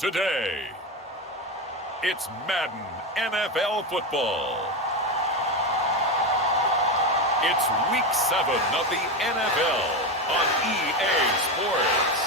today. It's Madden NFL football. It's Week 7 of the NFL on EA Sports.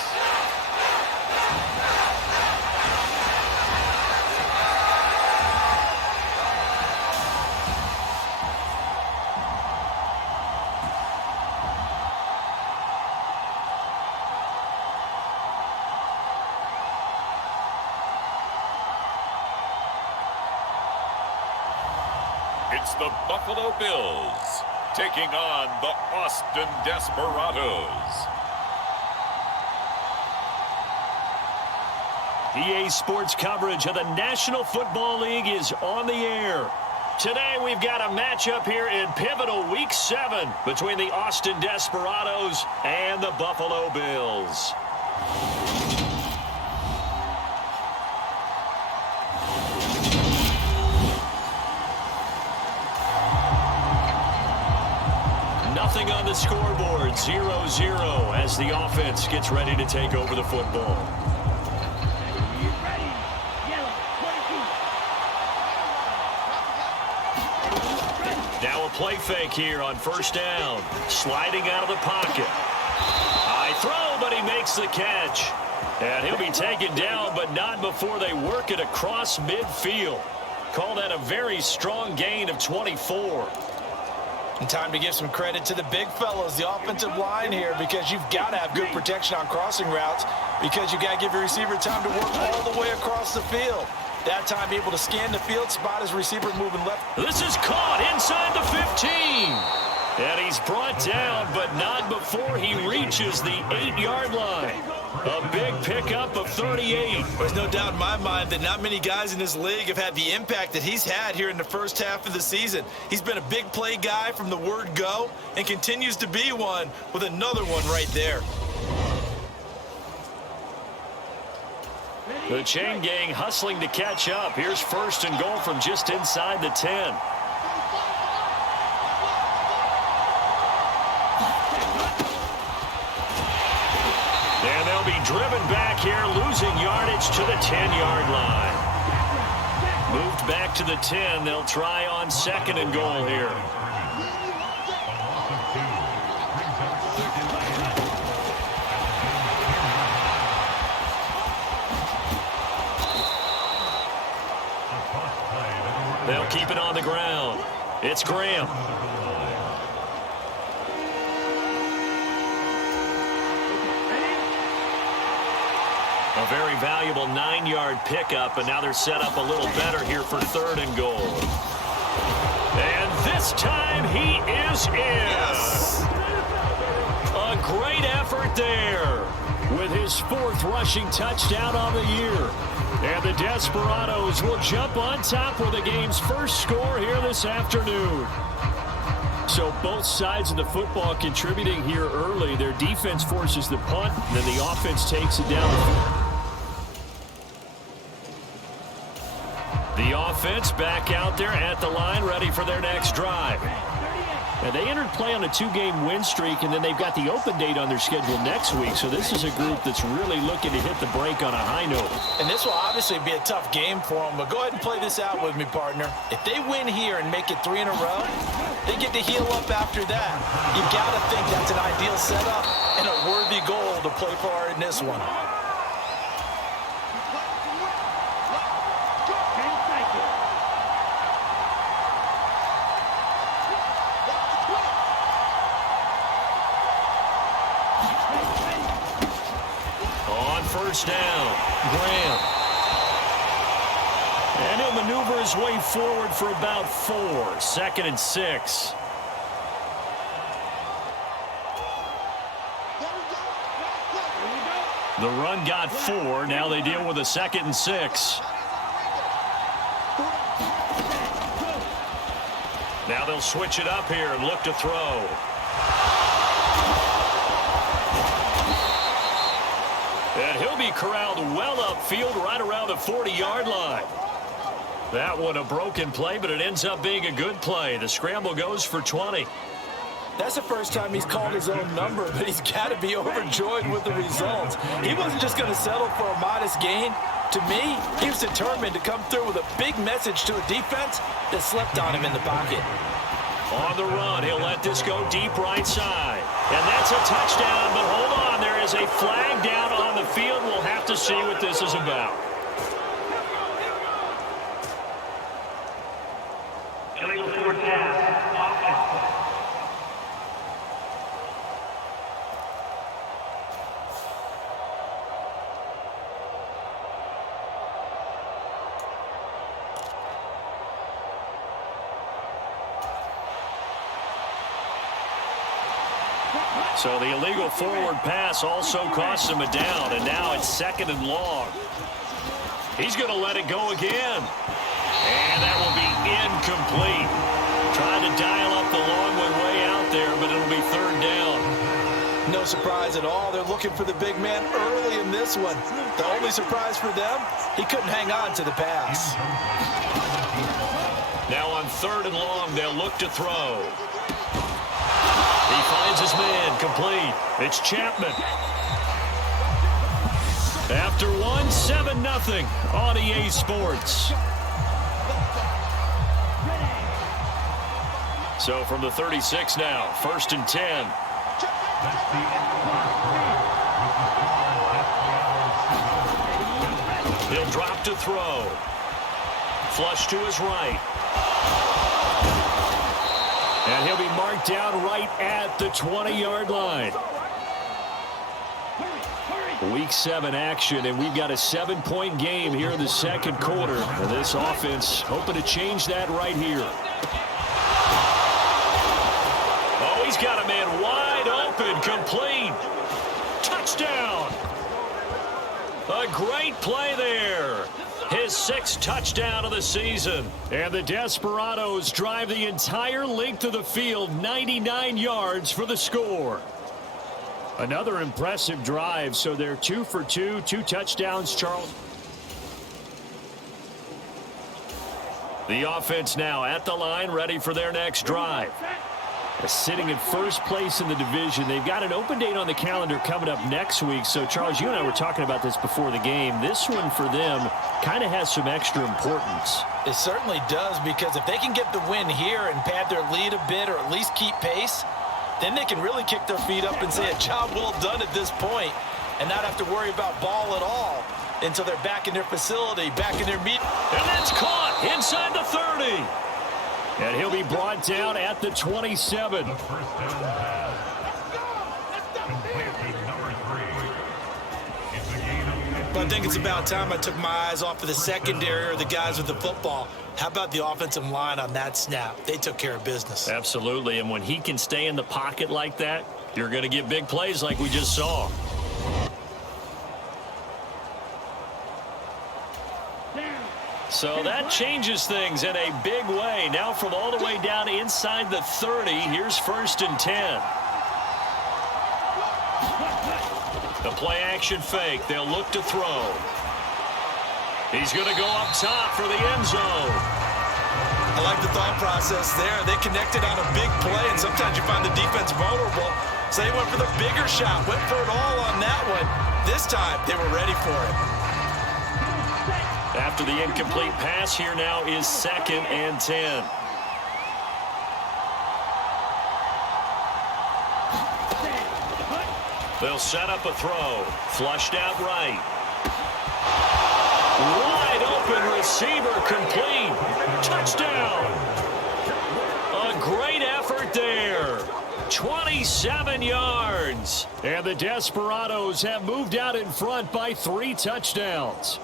It's the Buffalo Bills taking on the Austin Desperados. EA Sports coverage of the National Football League is on the air. Today we've got a matchup here in pivotal Week 7 between the Austin Desperados and the Buffalo Bills. Nothing on the scoreboard, 0-0 as the offense gets ready to take over the football. Now a play fake here on first down. Sliding out of the pocket. High throw, but he makes the catch. And he'll be taken down, but not before they work it across midfield. Call that a very strong gain of 24. And time to give some credit to the big fellas, the offensive line here, because you've got to have good protection on crossing routes, because you've got to give your receiver time to work all the way across the field. That time, able to scan the field, spot his receiver moving left. This is caught inside the 15. And he's brought down, but not before he reaches the 8-yard line. A big pickup of 38. There's no doubt in my mind that not many guys in this league have had the impact that he's had here in the first half of the season. He's been a big play guy from the word go and continues to be one with another one right there. The chain gang hustling to catch up. Here's first and goal from just inside the 10. And they'll be driven back here, losing yardage to the 10-yard line. Moved back to the 10. They'll try on second and goal here. They'll keep it on the ground. It's Graham. A very valuable 9-yard pickup, and now they're set up a little better here for third and goal. And this time he is in. Yes. A great effort there with his 4th rushing touchdown on the year. And the Desperados will jump on top with the game's first score here this afternoon. So both sides of the football contributing here early. Their defense forces the punt, and then the offense takes it down the field. The offense back out there at the line, ready for their next drive. And they entered play on a 2-game win streak, and then they've got the open date on their schedule next week. So this is a group that's really looking to hit the break on a high note. And this will obviously be a tough game for them, but go ahead and play this out with me, partner. If they win here and make it 3 in a row, they get to heal up after that. You've got to think that's an ideal setup and a worthy goal to play for in this one. First down, Graham. And he'll maneuver his way forward for about 4. 2nd and 6. The run got 4. Now they deal with a 2nd and 6. Now they'll switch it up here and look to throw. And he'll be corralled well upfield right around the 40-yard line. That one a broken play, but it ends up being a good play. The scramble goes for 20. That's the first time he's called his own number, but he's got to be overjoyed with the results. He wasn't just going to settle for a modest gain. To me, he was determined to come through with a big message to a defense that slept on him in the pocket. On the run, he'll let this go deep right side. And that's a touchdown, but hold on. There is a flag down on the field. We'll have to see what this is about. Illegal forward pass, offense. So the illegal forward pass also costs him a down, and now it's 2nd and long. He's going to let it go again. And that will be incomplete. Trying to dial up the long one way out there, but it'll be 3rd down. No surprise at all. They're looking for the big man early in this one. The only surprise for them, he couldn't hang on to the pass. Now on 3rd and long, they'll look to throw. He finds his man, complete. It's Chapman. After 7-0 on EA Sports. So from the 36 now, 1st and 10. He'll drop to throw. Flush to his right. And he'll be marked down right at the 20-yard line. Week 7 action, and we've got a 7-point game here in the 2nd quarter. And this offense hoping to change that right here. Oh, he's got a man wide open, complete. Touchdown. A great play there. His 6th touchdown of the season. And the Desperados drive the entire length of the field, 99 yards for the score. Another impressive drive, so they're 2 for 2, 2 touchdowns, Charles. The offense now at the line, ready for their next drive. Sitting in 1st place in the division. They've got an open date on the calendar coming up next week. So, Charles, you and I were talking about this before the game. This one for them kind of has some extra importance. It certainly does, because if they can get the win here and pad their lead a bit or at least keep pace, then they can really kick their feet up and say a job well done at this point and not have to worry about ball at all until they're back in their facility, back in their meet. And that's caught inside the 30. And he'll be brought down at the 27. But I think it's about time I took my eyes off of the secondary or the guys with the football. How about the offensive line on that snap? They took care of business. Absolutely, and when he can stay in the pocket like that, you're going to get big plays like we just saw. So that changes things in a big way. Now from all the way down inside the 30, here's 1st and 10. The play action fake. They'll look to throw. He's going to go up top for the end zone. I like the thought process there. They connected on a big play, and sometimes you find the defense vulnerable. So they went for the bigger shot, went for it all on that one. This time, they were ready for it. After the incomplete pass, here now is 2nd and 10. They'll set up a throw. Flushed out right. Wide open receiver, complete. Touchdown. A great effort there. 27 yards. And the Desperados have moved out in front by 3 touchdowns.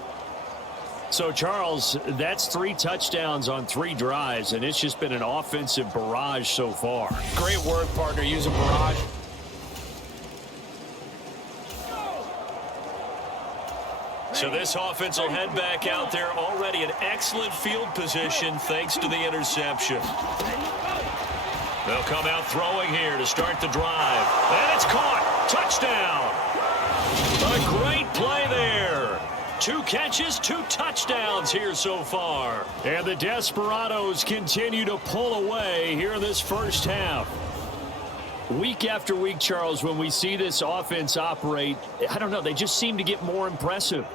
So, Charles, that's 3 touchdowns on 3 drives, and it's just been an offensive barrage so far. Great word, partner. Use a barrage. So this offense will head back out there, already in excellent field position thanks to the interception. They'll come out throwing here to start the drive. And it's caught. Touchdown. A great play there. 2 catches, 2 touchdowns here so far. And the Desperados continue to pull away here in this first half. Week after week, Charles, when we see this offense operate, I don't know, they just seem to get more impressive.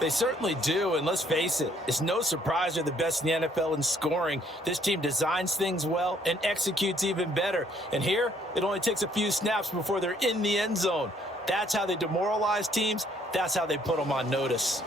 They certainly do, and let's face it, it's no surprise they're the best in the NFL in scoring. This team designs things well and executes even better. And here, it only takes a few snaps before they're in the end zone. That's how they demoralize teams. That's how they put them on notice.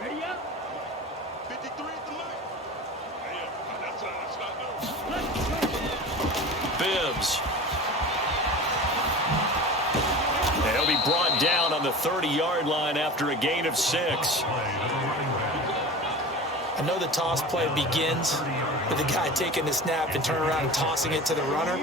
Ready up? 53 at the line. Yeah, that's not new. Bibbs. And he'll be brought down on the 30-yard line after a gain of 6. I know the toss play begins with the guy taking the snap and turning around and tossing it to the runner.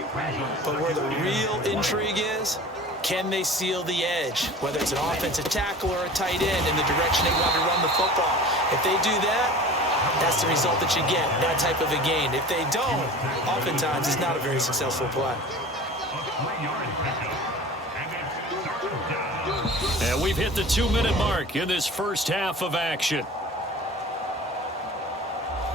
But where the real intrigue is, can they seal the edge, whether it's an offensive tackle or a tight end, in the direction they want to run the football? If they do that, that's the result that you get, that type of a gain. If they don't, oftentimes it's not a very successful play. And we've hit the 2-minute mark in this first half of action.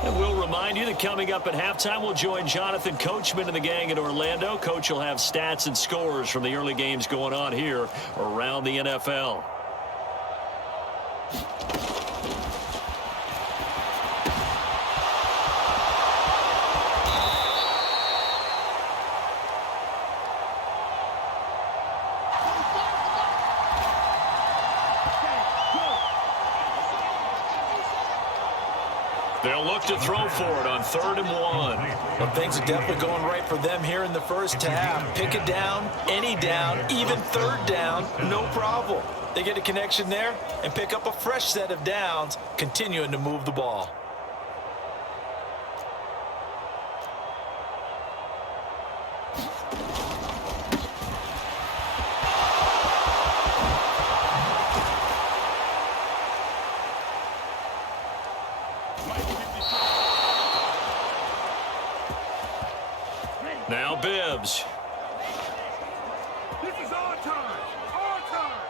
And we'll remind you that coming up at halftime, we'll join Jonathan Coachman and the gang in Orlando. Coach will have stats and scores from the early games going on here around the NFL. They'll look to throw for it on 3rd and 1. Well, things are definitely going right for them here in the first half. Pick it down, any down, even 3rd down, no problem. They get a connection there and pick up a fresh set of downs, continuing to move the ball. Now Bibbs. This is our time. Our time.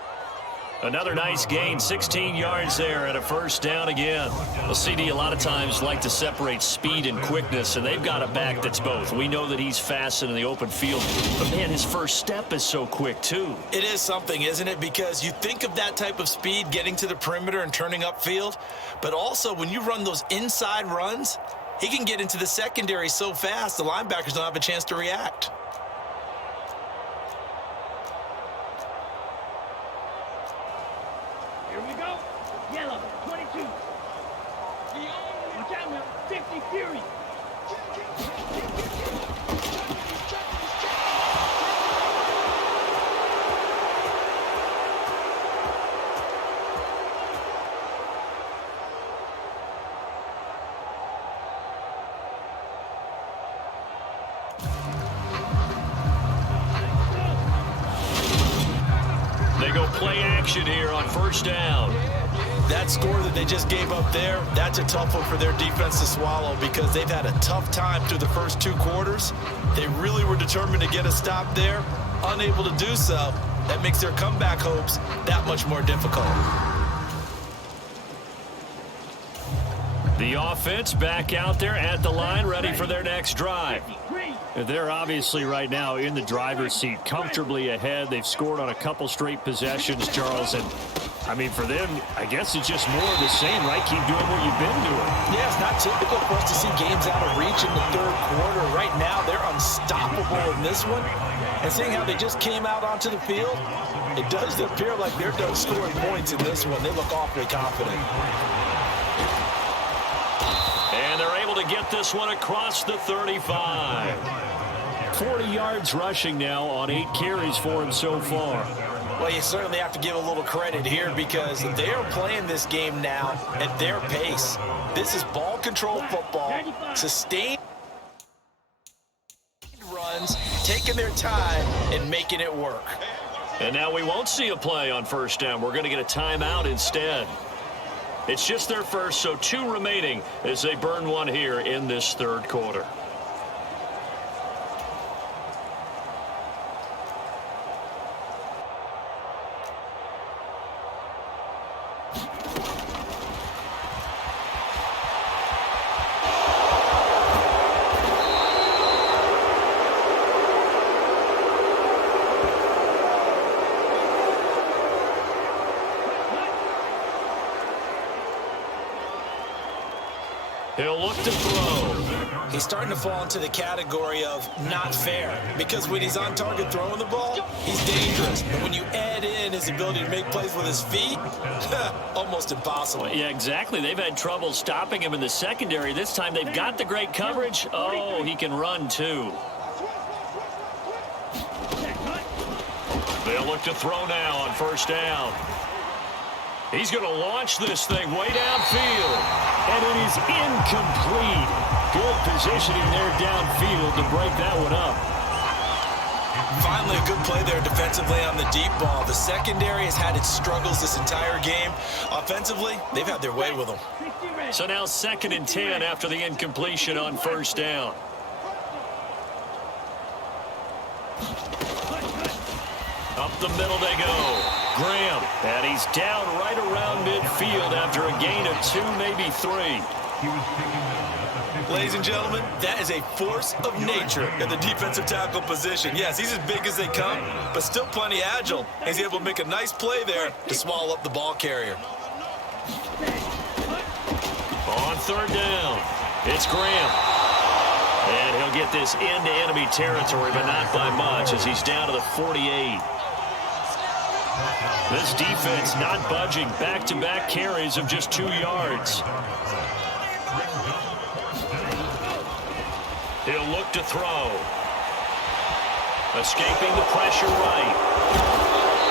Another nice gain, 16 yards there and a first down again. Well, CD a lot of times like to separate speed and quickness, and they've got a back that's both. We know that he's fast in the open field, but man, his first step is so quick too. It is something, isn't it? Because you think of that type of speed getting to the perimeter and turning upfield, but also when you run those inside runs, he can get into the secondary so fast, the linebackers don't have a chance to react. Here we go. Yellow, 22. Watch out now. 50 Fury. They go play action here on first down. That score that they just gave up there, that's a tough one for their defense to swallow because they've had a tough time through the first 2 quarters. They really were determined to get a stop there, unable to do so. That makes their comeback hopes that much more difficult. The offense back out there at the line, ready for their next drive. They're obviously right now in the driver's seat, comfortably ahead. They've scored on a couple straight possessions, Charles. And, I mean, for them, I guess it's just more of the same, right? Keep doing what you've been doing. Yeah, it's not typical for us to see games out of reach in the 3rd quarter. Right now, they're unstoppable in this one. And seeing how they just came out onto the field, it does appear like they're done scoring points in this one. They look awfully confident. And they're able to get this one across the 35. 40 yards rushing now on 8 carries for him so far. Well, you certainly have to give a little credit here because they are playing this game now at their pace. This is ball control football, sustained runs, taking their time and making it work. And now we won't see a play on first down. We're going to get a timeout instead. It's just their first, so 2 remaining as they burn one here in this third quarter. He'll look to throw. He's starting to fall into the category of not fair, because when he's on target throwing the ball, he's dangerous. But when you add in his ability to make plays with his feet, almost impossible. Yeah, exactly. They've had trouble stopping him in the secondary. This time they've got the great coverage. Oh, he can run too. They'll look to throw now on first down. He's going to launch this thing way downfield. And it is incomplete. Good positioning there downfield to break that one up. Finally, a good play there defensively on the deep ball. The secondary has had its struggles this entire game. Offensively, they've had their way with them. So now 2nd and 10 after the incompletion on first down. Up the middle they go. Graham, and he's down right around midfield after a gain of 2, maybe 3. Ladies and gentlemen, that is a force of nature in the defensive tackle position. Yes, he's as big as they come, but still plenty agile. He's able to make a nice play there to swallow up the ball carrier. On third down, it's Graham. And he'll get this into enemy territory, but not by much as he's down to the 48. This defense not budging. Back-to-back carries of just 2 yards. He'll look to throw. Escaping the pressure right.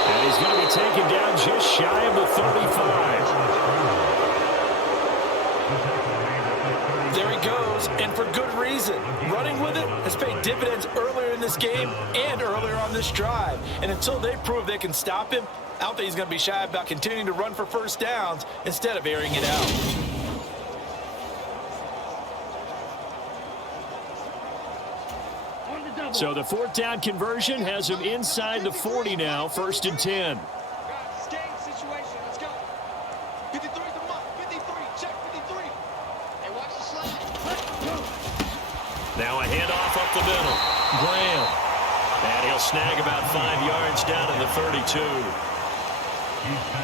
And he's going to be taken down just shy of the 35. There he goes, and for good reason. Running with it has paid dividends earlier in this game and earlier on this drive. And until they prove they can stop him, I don't think he's going to be shy about continuing to run for first downs instead of airing it out. So the 4th down conversion has him inside the 40 now, 1st and 10. Now a handoff up the middle. Graham. And he'll snag about 5 yards down in the 32.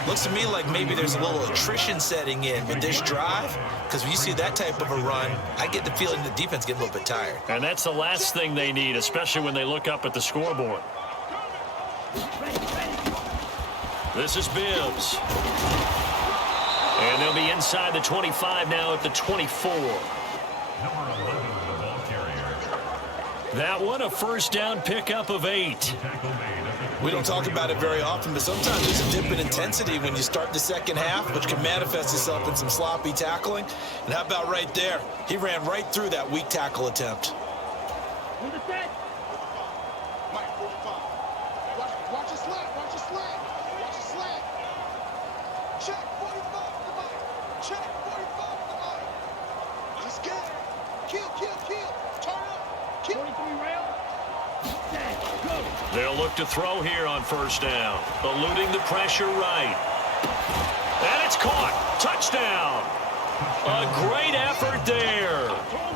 Looks to me like maybe there's a little attrition setting in with this drive, because when you see that type of a run, I get the feeling the defense gets a little bit tired. And that's the last thing they need, especially when they look up at the scoreboard. This is Bibbs. And they'll be inside the 25 now at the 24. That one, a first down pickup of 8. We don't talk about it very often, but sometimes there's a dip in intensity when you start the second half, which can manifest itself in some sloppy tackling. And how about right there? He ran right through that weak tackle attempt. Mike, 45. Watch your slant. Watch your slant. Watch your slant. Check 45 to the Mike. Check 45 to the Mike. Let's get it. Kill. Turn up. 23 round. Go. They'll look to throw here on first down. Eluding the pressure right. And it's caught. Touchdown. A great effort there.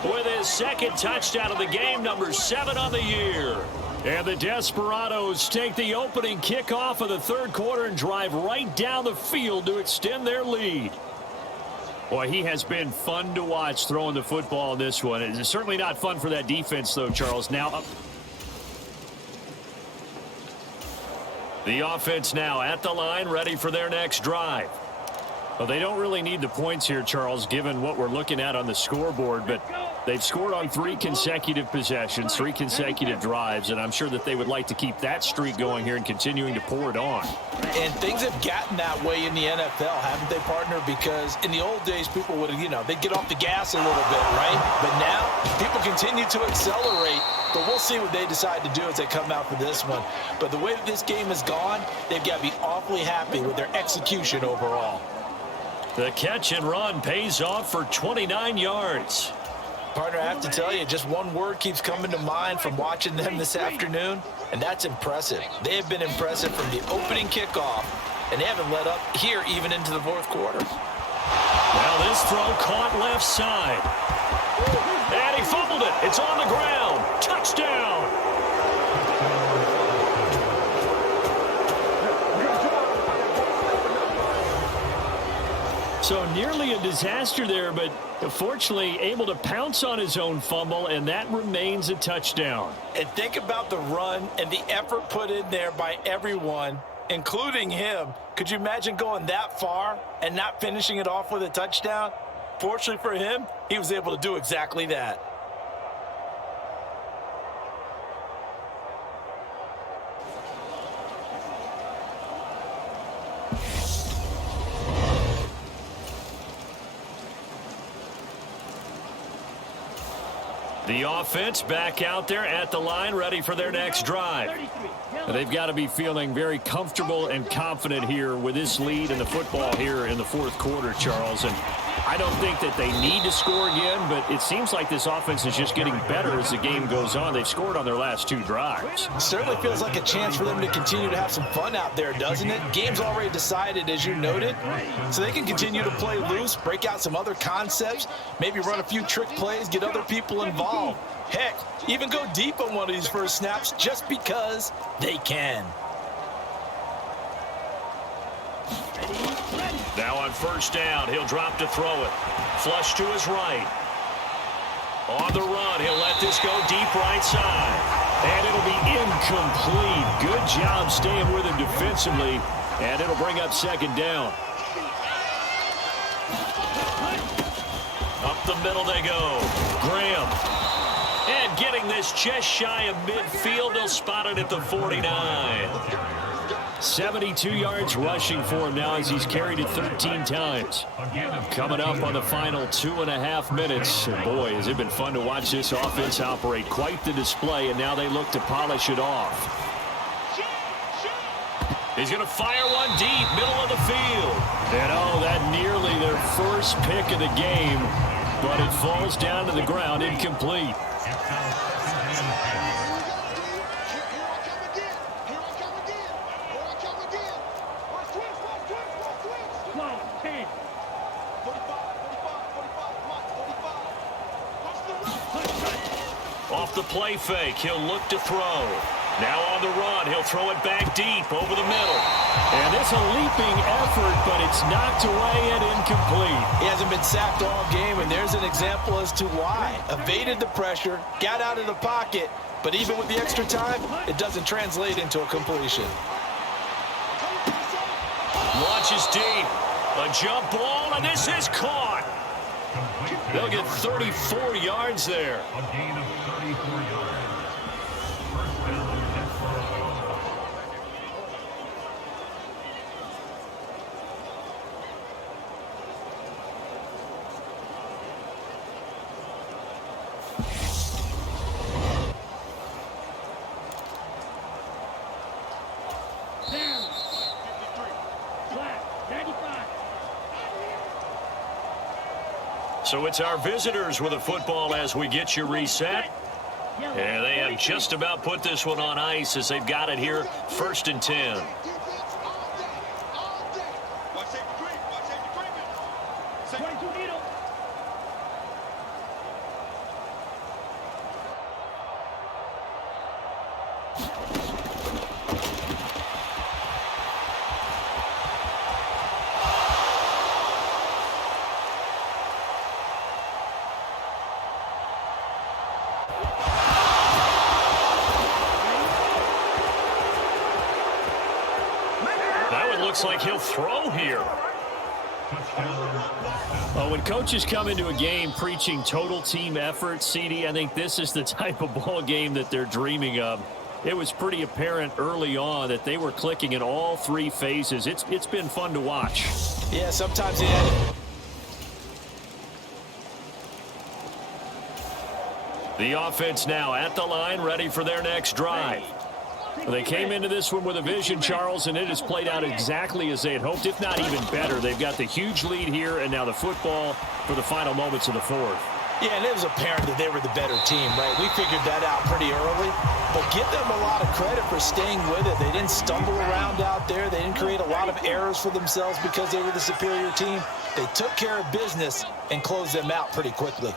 With his 2nd touchdown of the game, number 7 on the year. And the Desperados take the opening kickoff of the 3rd quarter and drive right down the field to extend their lead. Boy, he has been fun to watch throwing the football in this one. It's certainly not fun for that defense, though, Charles. Now, the offense now at the line, ready for their next drive. Well, they don't really need the points here, Charles, given what we're looking at on the scoreboard, but they've scored on 3 consecutive possessions, 3 consecutive drives, and I'm sure that they would like to keep that streak going here and continuing to pour it on. And things have gotten that way in the NFL, haven't they, partner? Because in the old days, people would, they'd get off the gas a little bit, right? But now, people continue to accelerate. But we'll see what they decide to do as they come out for this one. But the way that this game has gone, they've got to be awfully happy with their execution overall. The catch and run pays off for 29 yards. Partner, I have to tell you, just one word keeps coming to mind from watching them this afternoon, and that's impressive. They have been impressive from the opening kickoff, and they haven't let up here even into the fourth quarter. Now this throw caught left side. And he fumbled it. It's on the ground. Touchdown. So nearly a disaster there, but fortunately able to pounce on his own fumble, and that remains a touchdown. And think about the run and the effort put in there by everyone, including him. Could you imagine going that far and not finishing it off with a touchdown? Fortunately for him, he was able to do exactly that. The offense back out there at the line, ready for their next drive. They've got to be feeling very comfortable and confident here with this lead in the football here in the fourth quarter, Charles. And I don't think that they need to score again, but it seems like this offense is just getting better as the game goes on. They've scored on their last two drives. It certainly feels like a chance for them to continue to have some fun out there, doesn't it? Game's already decided, as you noted, so they can continue to play loose, break out some other concepts, maybe run a few trick plays, get other people involved. Heck, even go deep on one of these first snaps just because they can. Now on first down, he'll drop to throw it. Flush to his right. On the run, he'll let this go deep right side. And it'll be incomplete. Good job staying with him defensively. And it'll bring up second down. Up the middle they go. Graham. And getting this just shy of midfield, they'll spot it at the 49. 72 yards rushing for him now as he's carried it 13 times. Coming up on the final 2.5 minutes. And boy, has it been fun to watch this offense operate. Quite the display, and now they look to polish it off. He's going to fire one deep, middle of the field. And oh, that nearly their first pick of the game, but it falls down to the ground, incomplete. Off the play fake, he'll look to throw. Now on the run, he'll throw it back deep over the middle. And it's a leaping effort, but it's knocked away and incomplete. He hasn't been sacked all game, and there's an example as to why. Evaded the pressure, got out of the pocket, but even with the extra time, it doesn't translate into a completion. Launches deep. A jump ball, and this is caught. They'll get 34 yards there. A gain of 34 yards. First down at 4. Flat, 95. So it's our visitors with a football as we get you reset. And they have just about put this one on ice as they've got it here, 1st and 10. Watch safety creep. Watch safety creeping. 22 needle. Looks like he'll throw here. When coaches come into a game preaching total team effort, CD, I think this is the type of ball game that they're dreaming of. It was pretty apparent early on that they were clicking in all three phases. It's been fun to watch. Yeah, sometimes he had it. The offense now at the line, ready for their next drive. They came into this one with a vision, Charles, and it has played out exactly as they had hoped, if not even better. They've got the huge lead here, and now the football for the final moments of the fourth. Yeah, and it was apparent that they were the better team, right? We figured that out pretty early. But give them a lot of credit for staying with it. They didn't stumble around out there. They didn't create a lot of errors for themselves because they were the superior team. They took care of business and closed them out pretty quickly.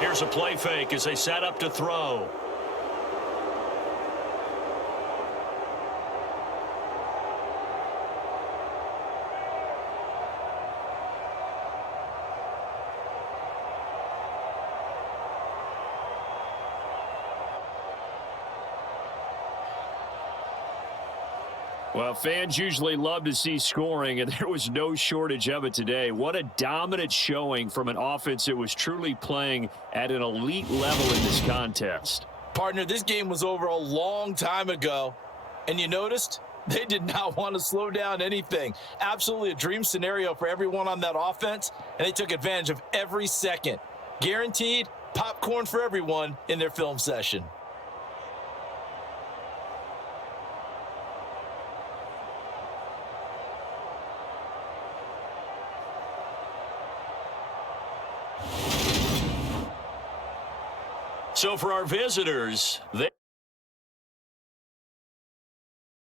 Here's a play fake as they set up to throw. Well, fans usually love to see scoring, and there was no shortage of it today. What a dominant showing from an offense that was truly playing at an elite level in this contest. Partner, this game was over a long time ago, and you noticed they did not want to slow down anything. Absolutely a dream scenario for everyone on that offense, and they took advantage of every second. Guaranteed popcorn for everyone in their film session. So for our visitors, they